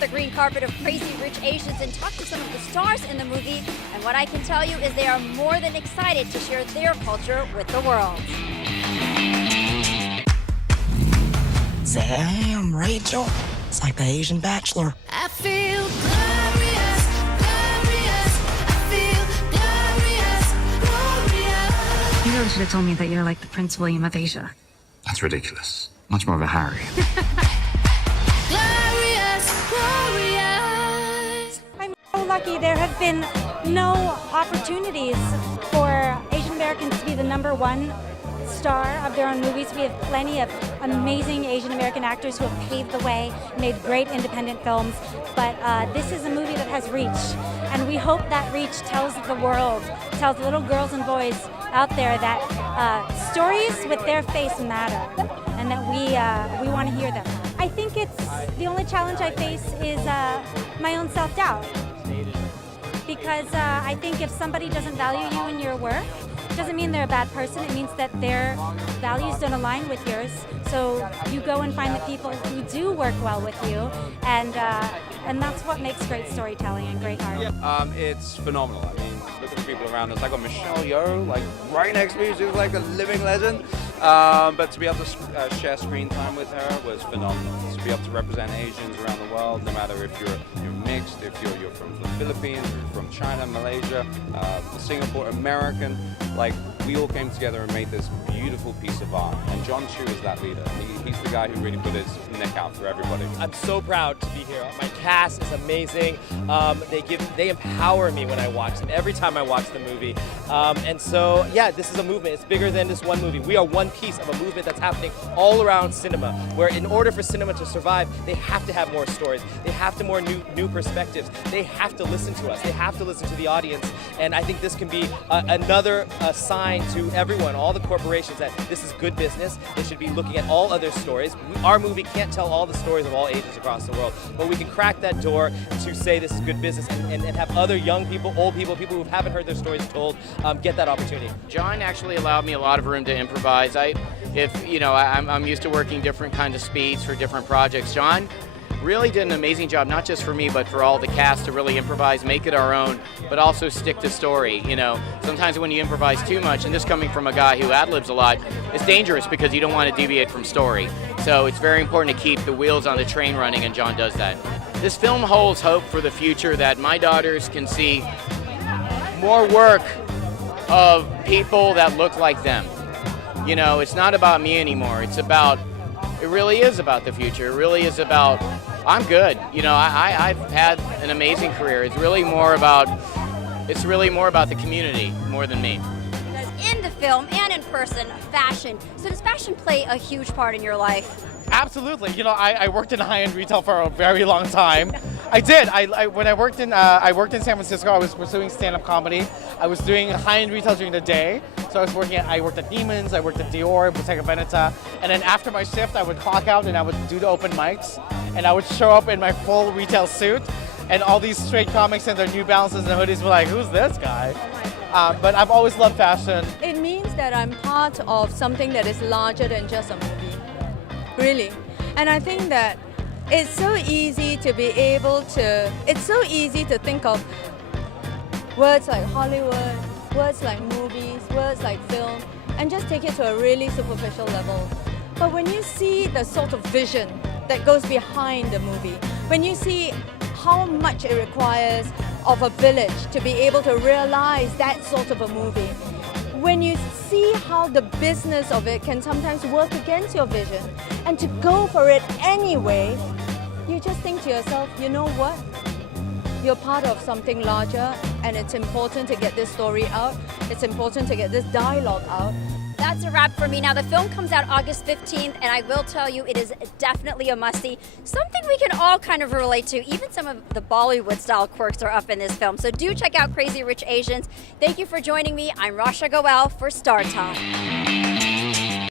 the green carpet of Crazy Rich Asians and talk to some of the stars in the movie. And what I can tell you is they are more than excited to share their culture with the world. Damn, Rachel. It's like the Asian Bachelor. I feel glorious, glorious. I feel glorious, glorious. You really should have told me that you're like the Prince William of Asia. That's ridiculous. Much more of a Harry. Glorious, glorious. I'm so lucky there have been no opportunities for Asian Americans to be the #1 star of their own movies. We have plenty of amazing Asian American actors who have paved the way, made great independent films, but this is a movie that has reach, and we hope that reach tells the world, tells little girls and boys out there that stories with their face matter, and that we want to hear them. I think it's the only challenge I face is my own self-doubt, because I think if somebody doesn't value you in your work, it doesn't mean they're a bad person. It means that their values don't align with yours. So you go and find the people who do work well with you, and that's what makes great storytelling and great art. It's phenomenal. I mean, look at the people around us. I got Michelle Yeoh, like right next to me. She's like a living legend. But to be able to share screen time with her was phenomenal. To be able to represent Asians around the world, no matter if you're mixed, if you're from the Philippines, from China, Malaysia, Singapore, American, like we all came together and made this beautiful piece of art. And John Chu is that leader. He's the guy who really put his neck out for everybody. I'm so proud to be here. My cast is amazing. They empower me when I watch them, every time I watch the movie. And so, yeah, this is a movement. It's bigger than just one movie. We are one piece of a movement that's happening all around cinema, where in order for cinema to survive, they have to have more stories. They have to more new perspectives. They have to listen to us. They have to listen to the audience. And I think this can be another sign to everyone, all the corporations, that this is good business. They should be looking at all other stories. Our movie can't tell all the stories of all ages across the world, but we can crack that door to say this is good business and have other young people, old people, people who haven't heard their stories told, get that opportunity. John actually allowed me a lot of room to improvise. I'm used to working different kinds of speeds for different projects. John really did an amazing job, not just for me, but for all the cast, to really improvise, make it our own, but also stick to story. Sometimes when you improvise too much, and this coming from a guy who ad-libs a lot, it's dangerous because you don't want to deviate from story. So it's very important to keep the wheels on the train running, and John does that. This film holds hope for the future, that my daughters can see more work of people that look like them. It's not about me anymore. It really is about the future. It really is about, I'm good. I've had an amazing career. It's really more about the community more than me. In the film and in person, fashion. So does fashion play a huge part in your life? Absolutely. I worked in high-end retail for a very long time. I did. When I worked in San Francisco, I was pursuing stand-up comedy. I was doing high-end retail during the day. So I worked at Neiman's, I worked at Dior, Bottega Veneta, and then after my shift, I would clock out and I would do the open mics, and I would show up in my full retail suit, and all these straight comics in their New Balances and hoodies were like, "Who's this guy?" But I've always loved fashion. It means that I'm part of something that is larger than just a movie, really. And I think that it's so easy to think of words like Hollywood, words like movies, words like film, and just take it to a really superficial level. But when you see the sort of vision that goes behind the movie, when you see how much it requires of a village to be able to realize that sort of a movie, when you see how the business of it can sometimes work against your vision, and to go for it anyway, you just think to yourself, you know what? You're part of something larger, and it's important to get this story out. It's important to get this dialogue out. That's a wrap for me. Now, the film comes out August 15th, and I will tell you, it is definitely a must-see. Something we can all kind of relate to. Even some of the Bollywood-style quirks are up in this film. So do check out Crazy Rich Asians. Thank you for joining me. I'm Rasha Goel for Star Talk.